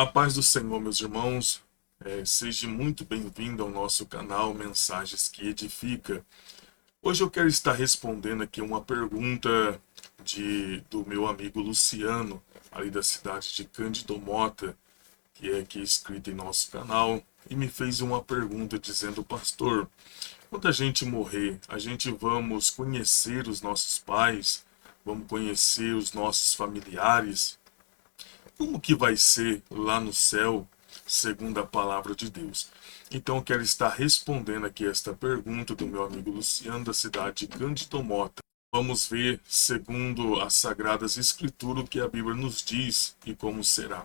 A paz do Senhor, meus irmãos, seja muito bem-vindo ao nosso canal Mensagens que Edifica. Hoje eu quero estar respondendo aqui uma pergunta do meu amigo Luciano, ali da cidade de Cândido Mota, que é aqui inscrito em nosso canal, e me fez uma pergunta dizendo: Pastor, quando a gente morrer, a gente vamos conhecer os nossos pais, vamos conhecer os nossos familiares? Como que vai ser lá no céu, segundo a palavra de Deus? Então, eu quero estar respondendo aqui esta pergunta do meu amigo Luciano, da cidade de Cândido Mota. Vamos ver, segundo as Sagradas Escrituras, o que a Bíblia nos diz e como será.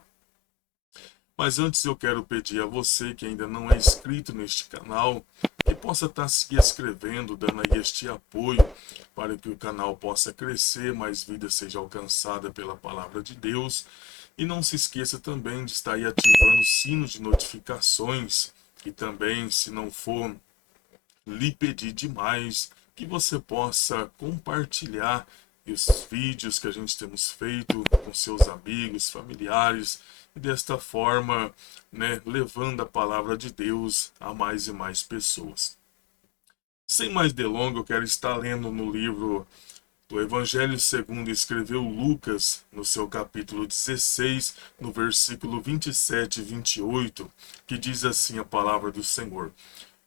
Mas antes eu quero pedir a você que ainda não é inscrito neste canal, que possa estar se inscrevendo, dando aí este apoio para que o canal possa crescer, mais vida seja alcançada pela palavra de Deus. E não se esqueça também de estar aí ativando o sino de notificações e também, se não for lhe pedir demais, que você possa compartilhar os vídeos que a gente temos feito com seus amigos, familiares, e desta forma, né, levando a palavra de Deus a mais e mais pessoas. Sem mais delongas, eu quero estar lendo no livro do Evangelho segundo escreveu Lucas, no seu capítulo 16, no versículo 27 e 28, que diz assim a palavra do Senhor.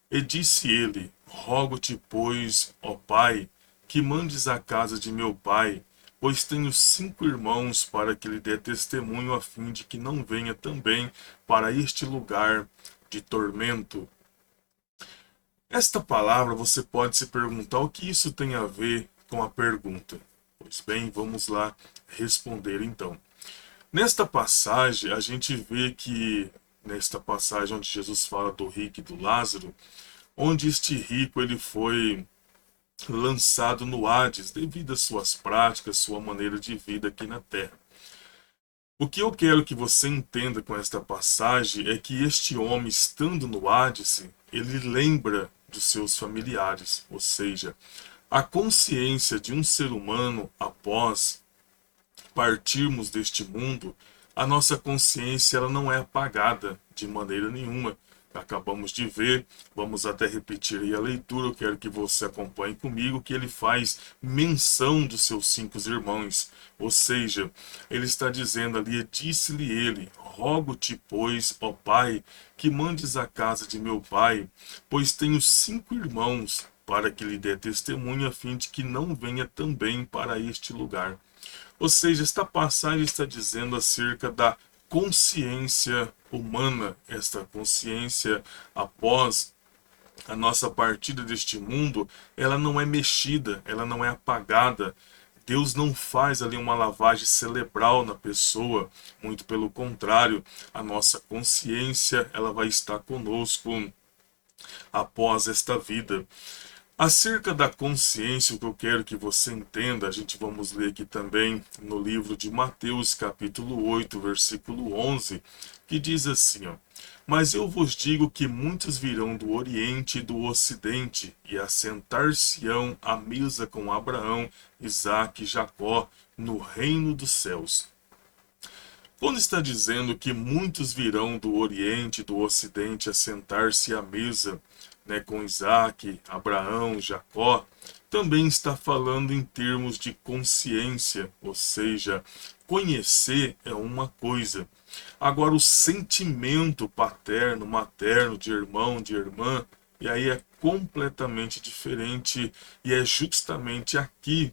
E disse ele: Rogo-te, pois, ó Pai, que mandes à casa de meu pai, pois tenho 5 irmãos, para que lhe dê testemunho, a fim de que não venha também para este lugar de tormento. Esta palavra você pode se perguntar o que isso tem a ver com a pergunta. Pois bem, vamos lá responder então. Nesta passagem, a gente vê que, nesta passagem onde Jesus fala do rico e do Lázaro, onde este rico ele foi lançado no Hades devido às suas práticas, sua maneira de vida aqui na Terra. O que eu quero que você entenda com esta passagem é que este homem, estando no Hades, ele lembra dos seus familiares, ou seja, a consciência de um ser humano após partirmos deste mundo, a nossa consciência ela não é apagada de maneira nenhuma. Acabamos de ver, vamos até repetir aí a leitura, eu quero que você acompanhe comigo, que ele faz menção dos seus 5 irmãos. Ou seja, ele está dizendo ali, disse-lhe ele, rogo-te, pois, ó Pai, que mandes à casa de meu pai, pois tenho 5 irmãos, para que lhe dê testemunho, a fim de que não venha também para este lugar. Ou seja, esta passagem está dizendo acerca da consciência humana, esta consciência após a nossa partida deste mundo, ela não é mexida, ela não é apagada. Deus não faz ali uma lavagem cerebral na pessoa, muito pelo contrário, a nossa consciência, ela vai estar conosco após esta vida. Acerca da consciência, o que eu quero que você entenda, a gente vamos ler aqui também no livro de Mateus, capítulo 8, versículo 11, que diz assim, ó: Mas eu vos digo que muitos virão do Oriente e do Ocidente, e assentar-se-ão à mesa com Abraão, Isaque e Jacó, no reino dos céus. Quando está dizendo que muitos virão do Oriente e do Ocidente a sentar-se à mesa, né, com Isaac, Abraão, Jacó, também está falando em termos de consciência, ou seja, conhecer é uma coisa. Agora, o sentimento paterno, materno, de irmão, de irmã, e aí é completamente diferente, e é justamente aqui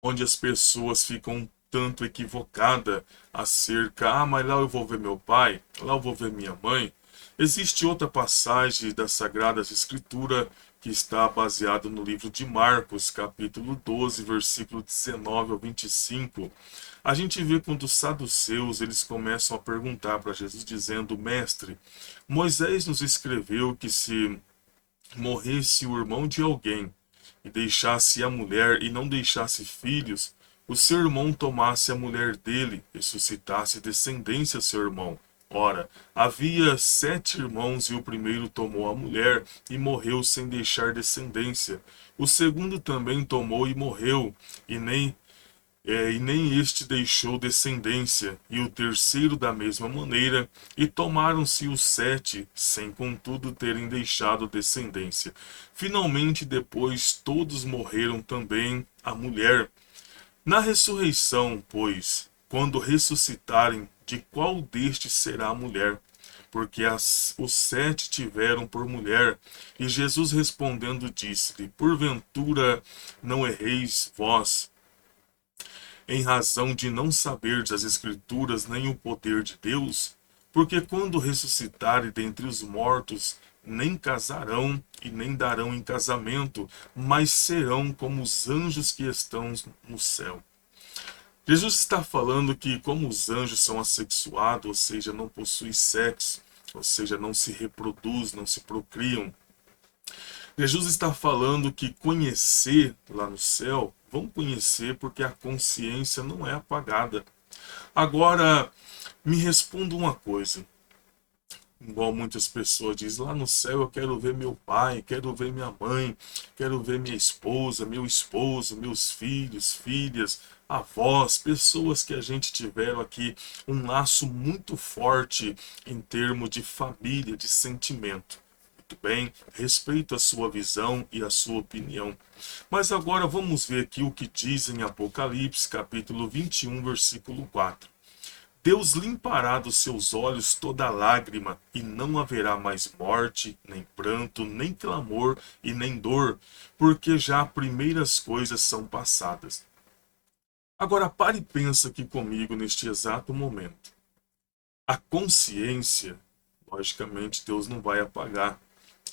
onde as pessoas ficam um tanto equivocadas acerca, mas lá eu vou ver meu pai, lá eu vou ver minha mãe. Existe outra passagem das Sagradas Escrituras que está baseada no livro de Marcos, capítulo 12, versículo 19 ao 25. A gente vê quando os saduceus eles começam a perguntar para Jesus, dizendo: Mestre, Moisés nos escreveu que se morresse o irmão de alguém e deixasse a mulher e não deixasse filhos, o seu irmão tomasse a mulher dele e suscitasse descendência a seu irmão. Ora, havia 7 irmãos e o primeiro tomou a mulher e morreu sem deixar descendência. O segundo também tomou e morreu, e nem e nem este deixou descendência, e o terceiro da mesma maneira, e tomaram-se os 7, sem contudo terem deixado descendência. Finalmente, depois, todos morreram também a mulher. Na ressurreição, pois, quando ressuscitarem, de qual destes será a mulher? Porque os 7 tiveram por mulher. E Jesus respondendo disse-lhe: Porventura não erreis vós, em razão de não saberdes as Escrituras nem o poder de Deus? Porque quando ressuscitarem dentre os mortos, nem casarão e nem darão em casamento, mas serão como os anjos que estão no céu. Jesus está falando que, como os anjos são assexuados, ou seja, não possuem sexo, ou seja, não se reproduzem, não se procriam, Jesus está falando que conhecer lá no céu, vão conhecer porque a consciência não é apagada. Agora, me responda uma coisa. Igual muitas pessoas dizem, lá no céu eu quero ver meu pai, quero ver minha mãe, quero ver minha esposa, meu esposo, meus filhos, filhas, avós, pessoas que a gente tiveram aqui um laço muito forte em termos de família, de sentimento. Muito bem, respeito a sua visão e a sua opinião. Mas agora vamos ver aqui o que diz em Apocalipse, capítulo 21, versículo 4. Deus limpará dos seus olhos toda lágrima, e não haverá mais morte, nem pranto, nem clamor e nem dor, porque já primeiras coisas são passadas. Agora pare e pensa aqui comigo neste exato momento. A consciência, logicamente, Deus não vai apagar.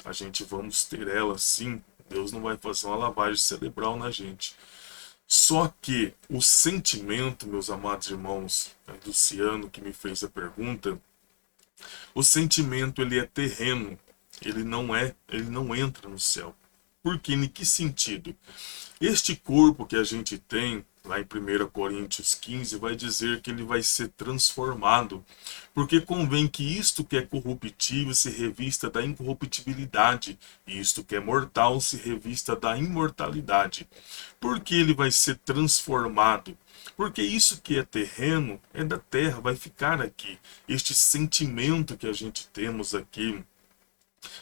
A gente vamos ter ela sim. Deus não vai fazer uma lavagem cerebral na gente. Só que o sentimento, meus amados irmãos, Luciano que me fez a pergunta, o sentimento ele é terreno, ele não entra no céu. Por quê? Em que sentido? Este corpo que a gente tem, lá em 1 Coríntios 15, vai dizer que ele vai ser transformado, porque convém que isto que é corruptível se revista da incorruptibilidade, e isto que é mortal se revista da imortalidade. Por que ele vai ser transformado? Porque isso que é terreno é da terra, vai ficar aqui. Este sentimento que a gente temos aqui,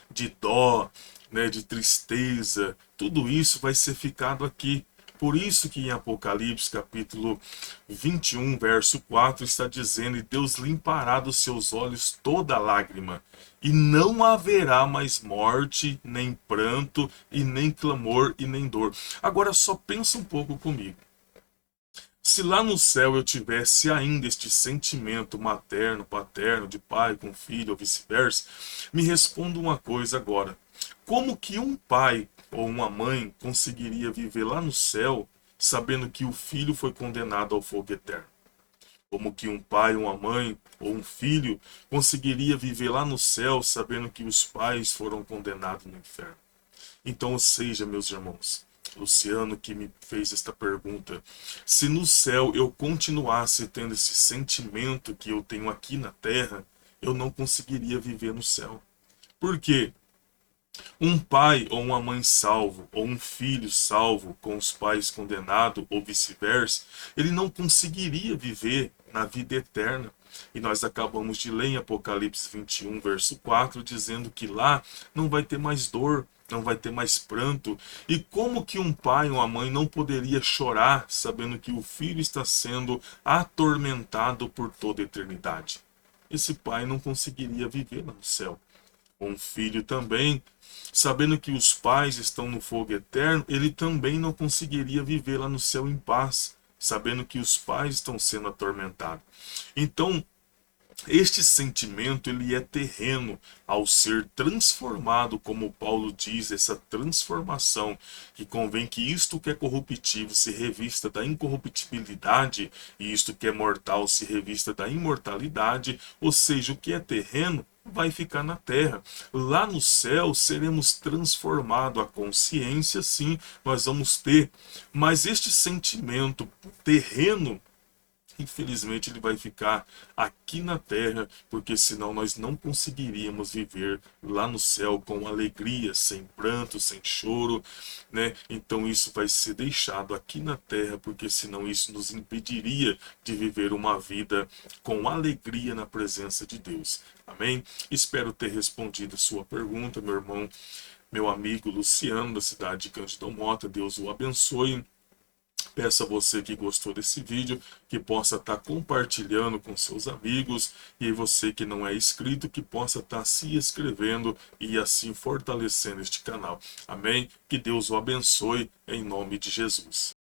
de dó, né, de tristeza, tudo isso vai ser ficado aqui. Por isso que em Apocalipse capítulo 21, verso 4, está dizendo: E Deus limpará dos seus olhos toda lágrima, e não haverá mais morte, nem pranto, e nem clamor, e nem dor. Agora só pensa um pouco comigo. Se lá no céu eu tivesse ainda este sentimento materno, paterno, de pai com filho, ou vice-versa, me responda uma coisa agora. Como que um pai ou uma mãe conseguiria viver lá no céu sabendo que o filho foi condenado ao fogo eterno? Como que um pai, uma mãe ou um filho conseguiria viver lá no céu sabendo que os pais foram condenados no inferno? Então, ou seja, meus irmãos, Luciano que me fez esta pergunta, se no céu eu continuasse tendo esse sentimento que eu tenho aqui na terra, eu não conseguiria viver no céu. Por quê? Um pai ou uma mãe salvo, ou um filho salvo com os pais condenados, ou vice-versa, ele não conseguiria viver na vida eterna. E nós acabamos de ler em Apocalipse 21, verso 4, dizendo que lá não vai ter mais dor, não vai ter mais pranto. E como que um pai ou uma mãe não poderia chorar sabendo que o filho está sendo atormentado por toda a eternidade? Esse pai não conseguiria viver no céu. Um filho também, sabendo que os pais estão no fogo eterno, ele também não conseguiria viver lá no céu em paz, sabendo que os pais estão sendo atormentados. Então, este sentimento ele é terreno ao ser transformado, como Paulo diz, essa transformação, que convém que isto que é corruptível se revista da incorruptibilidade e isto que é mortal se revista da imortalidade, ou seja, o que é terreno vai ficar na terra. Lá no céu seremos transformados, a consciência sim, nós vamos ter, mas este sentimento terreno infelizmente ele vai ficar aqui na terra, porque senão nós não conseguiríamos viver lá no céu com alegria, sem pranto, sem choro, né? Então isso vai ser deixado aqui na terra, porque senão isso nos impediria de viver uma vida com alegria na presença de Deus. Amém? Espero ter respondido a sua pergunta, meu irmão, meu amigo Luciano, da cidade de Cândido Mota. Deus o abençoe. Peço a você que gostou desse vídeo, que possa estar compartilhando com seus amigos, e você que não é inscrito, que possa estar se inscrevendo e assim fortalecendo este canal. Amém? Que Deus o abençoe em nome de Jesus.